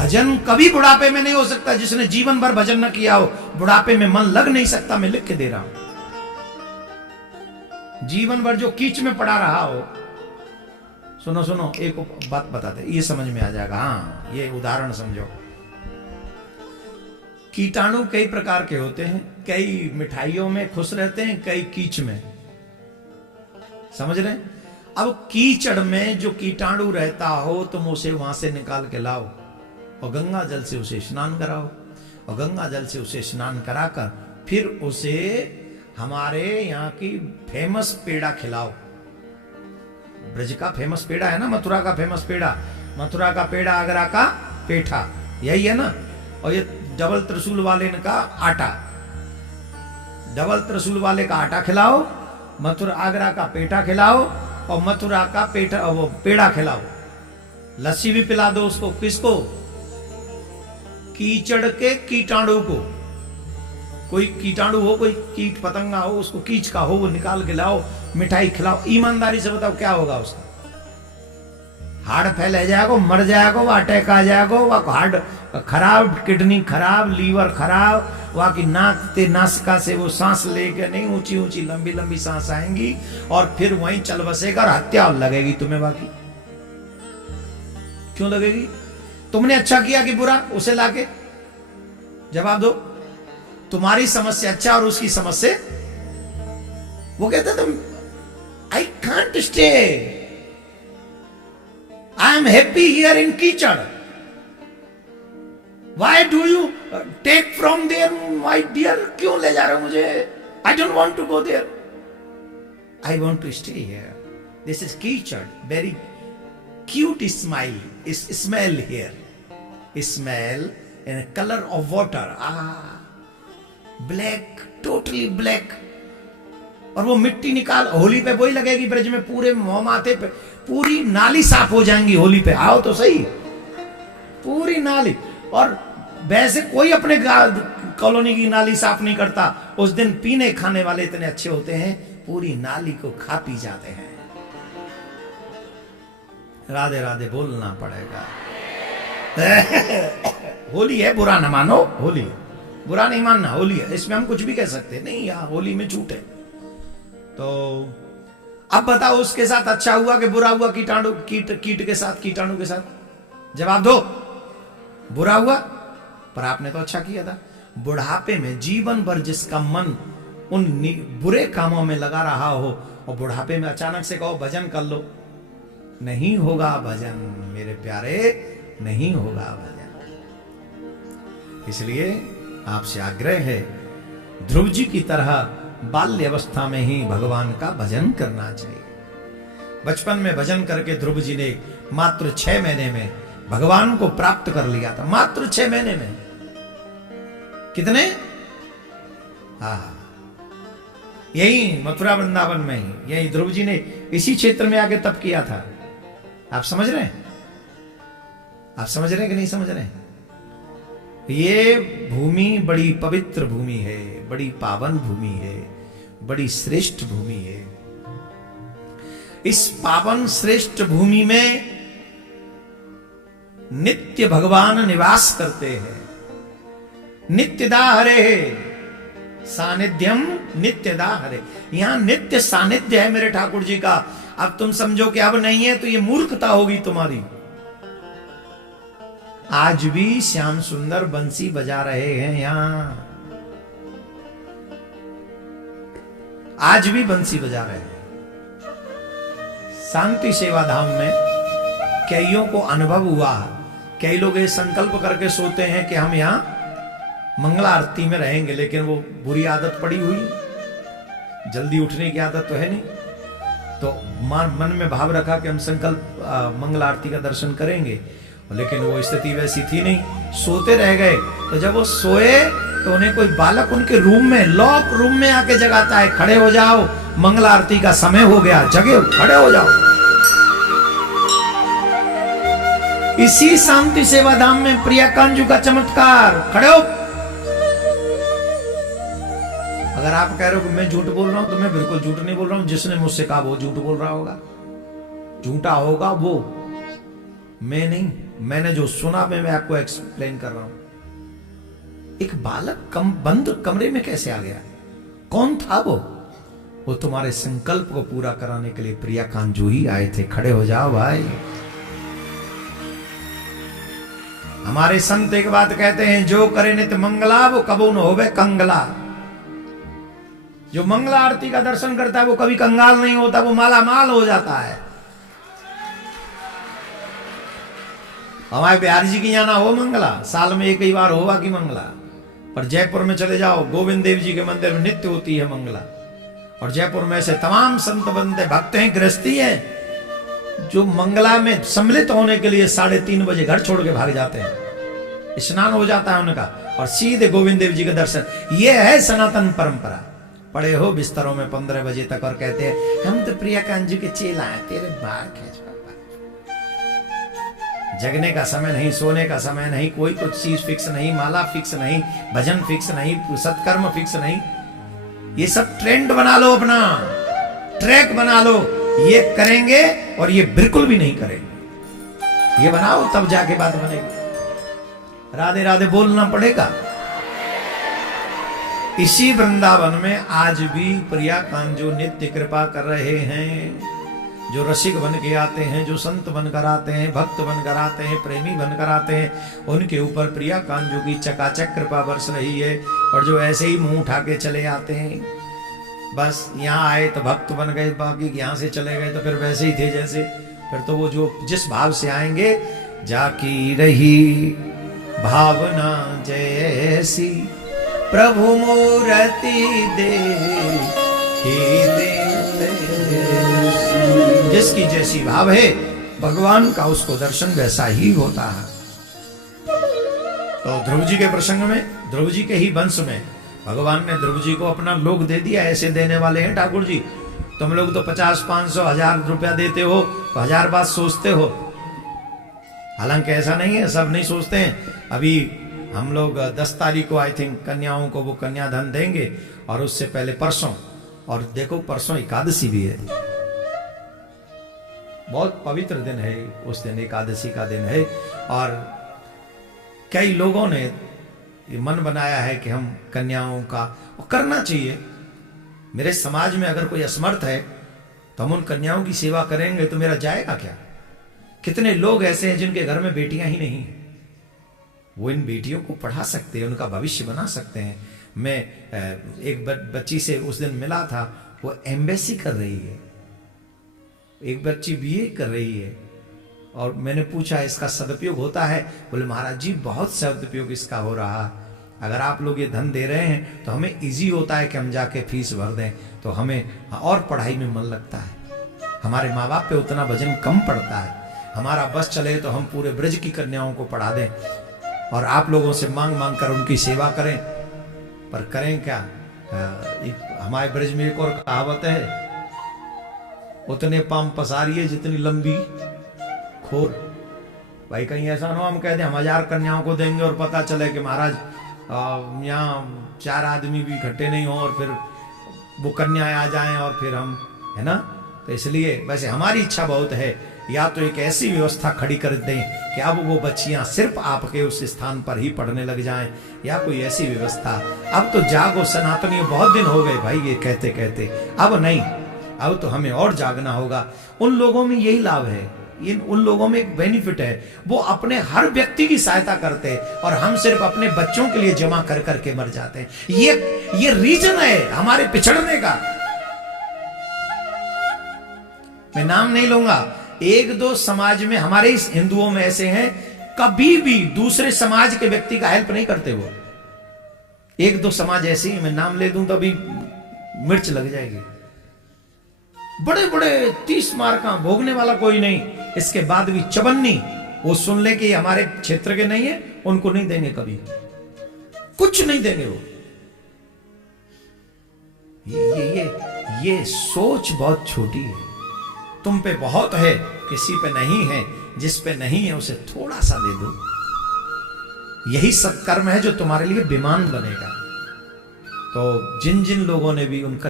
भजन कभी बुढ़ापे में नहीं हो सकता। जिसने जीवन भर भजन न किया हो, बुढ़ापे में मन लग नहीं सकता। मैं लिख के दे रहा हूं, जीवन भर जो कीच में पड़ा रहा हो। सुनो सुनो, एक बात बताते, ये समझ में आ जाएगा। हाँ, ये उदाहरण समझो। कीटाणु कई प्रकार के होते हैं, कई मिठाइयों में खुश रहते हैं, कई कीच में। समझ रहे? अब कीचड़ में जो कीटाणु रहता हो, तुम उसे वहां से निकाल के लाओ और गंगा जल से उसे स्नान कराओ, और गंगा जल से उसे स्नान कराकर फिर उसे हमारे यहाँ की फेमस पेड़ा खिलाओ। ब्रज का फेमस पेड़ा है ना, मथुरा का फेमस पेड़ा। मथुरा का पेड़ा, आगरा का पेठा, यही है ना। और ये डबल त्रिशूल वाले का आटा, डबल त्रिशूल वाले का आटा खिलाओ, मथुरा आगरा का पेठा खिलाओ, और मथुरा का पेठा वो पेड़ा खिलाओ। लस्सी भी पिला दो उसको। किसको? कीचड़ के कीटाणु को। कोई कीटाणु हो, कोई कीट पतंगा हो, उसको कीच का हो, वो निकाल के लाओ, मिठाई खिलाओ। ईमानदारी से बताओ क्या होगा उसका? हार्ट फेल हो जाएगा, मर जाएगा, वह अटैक आ जाएगा, वह हार्ट खराब, किडनी खराब, लीवर खराब, वहां की नाक ते नासिका से वो सांस लेके नहीं, ऊंची ऊंची लंबी लंबी सांस आएंगी और फिर वहीं चल बसेगा और हत्या लगेगी तुम्हें। बाकी क्यों लगेगी? तुमने अच्छा किया कि बुरा? उसे लाके जवाब दो। तुम्हारी समस्या अच्छा और उसकी समस्या, वो कहते तुम I can't stay, I am happy here in कीचड़, why do you take from there my dear? क्यों ले जा रहे हो मुझे? I don't want to go there, I want to stay here. This is कीचड़, very cute smile, smell here, smell in colour of water, black, totally black. और वो मिट्टी निकाल, होली पे वही लगेगी ब्रज में, पूरे मुंह माथे पे पूरी नाली साफ हो जाएंगी होली पे। आओ तो सही, पूरी नाली। और वैसे कोई अपने कॉलोनी की नाली साफ नहीं करता। उस दिन पीने खाने वाले इतने अच्छे होते हैं, पूरी नाली को खा पी जाते हैं। राधे राधे बोलना पड़ेगा। होली है, बुरा न मानो, होली बुरा नहीं मानना, होली है, इसमें हम कुछ भी कह सकते नहीं। यहाँ होली में झूठ है। तो अब बताओ, उसके साथ अच्छा हुआ कि बुरा हुआ? कीटाणु, कीट के साथ, कीटाणु के साथ? जवाब दो। बुरा हुआ, पर आपने तो अच्छा किया था। बुढ़ापे में जीवन भर जिसका मन उन बुरे कामों में लगा रहा हो, और बुढ़ापे में अचानक से कहो भजन कर लो, नहीं होगा भजन मेरे प्यारे, नहीं होगा भजन। इसलिए आपसे आग्रह है, ध्रुव जी की तरह बाल्य अवस्था में ही भगवान का भजन करना चाहिए। बचपन में भजन करके ध्रुव जी ने मात्र 6 महीने में भगवान को प्राप्त कर लिया था। मात्र 6 महीने में। कितने? यही मथुरा वृंदावन में ही, यही ध्रुव जी ने इसी क्षेत्र में आके तप किया था। आप समझ रहे हैं? आप समझ रहे हैं कि नहीं समझ रहे हैं? ये भूमि बड़ी पवित्र भूमि है, बड़ी पावन भूमि है, बड़ी श्रेष्ठ भूमि है। इस पावन श्रेष्ठ भूमि में नित्य भगवान निवास करते हैं। नित्यदा हरे सानिध्यम, नित्यदा हरे। यहां नित्य सानिध्य है मेरे ठाकुर जी का। अब तुम समझो कि अब नहीं है तो ये मूर्खता होगी तुम्हारी। आज भी श्याम सुंदर बंसी बजा रहे हैं यहां, आज भी बंसी बजा रहे हैं। शांति सेवा धाम में कईयों को अनुभव हुआ। कई लोग ये संकल्प करके सोते हैं कि हम यहां मंगला आरती में रहेंगे, लेकिन वो बुरी आदत पड़ी हुई, जल्दी उठने की आदत तो है नहीं। तो मन में भाव रखा कि हम संकल्प मंगला आरती का दर्शन करेंगे, लेकिन वो स्थिति वैसी थी नहीं, सोते रह गए। तो जब वो सोए तो उन्हें कोई बालक उनके रूम में, लॉक रूम में आके जगाता है, खड़े हो जाओ, मंगला आरती का समय हो गया, जगे, खड़े हो जाओ। इसी शांति सेवा धाम में प्रिया कांजू का चमत्कार, खड़े हो। अगर आप कह रहे हो कि मैं झूठ बोल रहा हूं, तो मैं बिल्कुल झूठ नहीं बोल रहा हूं। जिसने मुझसे कहा वो झूठ बोल रहा होगा, झूठा होगा वो, मैं नहीं। मैंने जो सुना मैं आपको एक्सप्लेन कर रहा हूं। एक बालक बंद कमरे में कैसे आ गया? कौन था वो तुम्हारे संकल्प को पूरा कराने के लिए प्रिया कांजू ही आए थे। खड़े हो जाओ भाई। हमारे संत एक बात कहते हैं, जो करे नित मंगला वो कबू न होवे कंगला। जो मंगला आरती का दर्शन करता है वो कभी कंगाल नहीं होता, वो माला माल हो जाता है। हमारे बिहारी जी की यहाँ ना हो मंगला, साल में एक ही बार होगा कि मंगला। पर जयपुर में चले जाओ, गोविंद देव जी के मंदिर में नित्य होती है मंगला। और जयपुर में से तमाम संत बंदे भक्त हैं, गृहस्थी है, जो मंगला में सम्मिलित होने के लिए 3:30 बजे घर छोड़ के भाग जाते हैं। स्नान हो जाता है उनका और सीधे गोविंद देव जी के दर्शन। ये है सनातन परंपरा। पड़े हो बिस्तरों में 15 बजे तक और कहते हैं हम तो प्रिया कांजू के चेला हैं। तेरे बाल खींच। जगने का समय नहीं, सोने का समय नहीं, कोई कुछ चीज फिक्स नहीं, माला फिक्स नहीं, भजन फिक्स नहीं, सत्कर्म फिक्स नहीं। ये सब ट्रेंड बना लो, अपना ट्रैक बना लो। ये करेंगे और ये बिल्कुल भी नहीं करेंगे। ये बनाओ तब जाके बात बनेगी। राधे राधे बोलना पड़ेगा। इसी वृंदावन में आज भी प्रिया कांजू नित्य कृपा कर रहे हैं। जो रसिक बन के आते हैं, जो संत बनकर आते हैं, भक्त बनकर आते हैं, प्रेमी बनकर आते हैं, उनके ऊपर प्रिया कांजू की चकाचक कृपा बरस रही है। और जो ऐसे ही मुंह उठा के चले आते हैं, बस यहाँ आए तो भक्त बन गए, बाकी यहाँ से चले गए तो फिर वैसे ही थे जैसे। फिर तो वो जो जिस भाव से आएंगे, जाकी रही भावना जैसी प्रभु मूर्ति दे जिसकी जैसी भाव है भगवान का, उसको दर्शन वैसा ही होता है। तो ध्रुव जी के प्रसंग में, ध्रुव जी के ही वंश में भगवान ने ध्रुव जी को अपना लोक दे दिया। ऐसे देने वाले हैं ठाकुर जी। तुम लोग तो 50, 500, 1000 रुपया देते हो तो 1000 बात सोचते हो। हालांकि ऐसा नहीं है, सब नहीं सोचते हैं। अभी हम लोग 10 तारीख को आई थिंक कन्याओं को वो कन्याधन देंगे, और उससे पहले परसों, और देखो परसों एकादशी भी है। बहुत पवित्र दिन है उस दिन, एकादशी का दिन है। और कई लोगों ने मन बनाया है कि हम कन्याओं का करना चाहिए। मेरे समाज में अगर कोई असमर्थ है तो हम उन कन्याओं की सेवा करेंगे तो मेरा जाएगा क्या? कितने लोग ऐसे हैं जिनके घर में बेटियां ही नहीं हैं, वो इन बेटियों को पढ़ा सकते हैं, उनका भविष्य बना सकते हैं। मैं एक बच्ची से उस दिन मिला था, वो एम्बेसी कर रही है, एक बच्ची बीए कर रही है। और मैंने पूछा इसका सदुपयोग होता है? बोले महाराज जी बहुत सदुपयोग इसका हो रहा है। अगर आप लोग ये धन दे रहे हैं तो हमें इजी होता है कि हम जाके फीस भर दें, तो हमें और पढ़ाई में मन लगता है। हमारे माँ बाप पे उतना वजन कम पड़ता है। हमारा बस चले तो हम पूरे ब्रज की कन्याओं को पढ़ा दें, और आप लोगों से मांग मांग कर उनकी सेवा करें। पर करें क्या? हमारे ब्रज में एक और कहावत है, उतने पाम पसारिए जितनी लंबी खोर। भाई कहीं ऐसा ना हम कह दें हम 1000 कन्याओं को देंगे और पता चले कि महाराज यहाँ 4 आदमी भी इकट्ठे नहीं हो, और फिर वो कन्याएं आ जाएं और फिर हम, है ना। तो इसलिए वैसे हमारी इच्छा बहुत है, या तो एक ऐसी व्यवस्था खड़ी कर दें कि अब वो बच्चियां सिर्फ आपके उस स्थान पर ही पढ़ने लग जाएं, या कोई ऐसी व्यवस्था। अब तो जागो सनातनियों, बहुत दिन हो गए भाई ये कहते कहते, अब नहीं, अब तो हमें और जागना होगा। उन लोगों में यही लाभ है, उन लोगों में एक बेनिफिट है, वो अपने हर व्यक्ति की सहायता करते हैं, और हम सिर्फ अपने बच्चों के लिए जमा कर करके मर जाते हैं। ये रीजन है हमारे पिछड़ने का। मैं नाम नहीं लूंगा, 1-2 समाज में हमारे इस हिंदुओं में ऐसे हैं, कभी भी दूसरे समाज के व्यक्ति का हेल्प नहीं करते। वो 1-2 समाज ऐसे ही, मैं नाम ले दूं तो अभी मिर्च लग जाएगी। बड़े बड़े 30 मार्का भोगने वाला कोई नहीं, इसके बाद भी चबन्नी, वो सुन ले कि हमारे क्षेत्र के नहीं है, उनको नहीं देंगे, कभी कुछ नहीं देंगे वो। ये सोच बहुत छोटी है। तुम पे बहुत है, किसी पे नहीं है, जिस पे नहीं है उसे थोड़ा सा दे दो। यही सत्कर्म है जो तुम्हारे लिए विमान बनेगा। तो जिन जिन लोगों ने भी उनका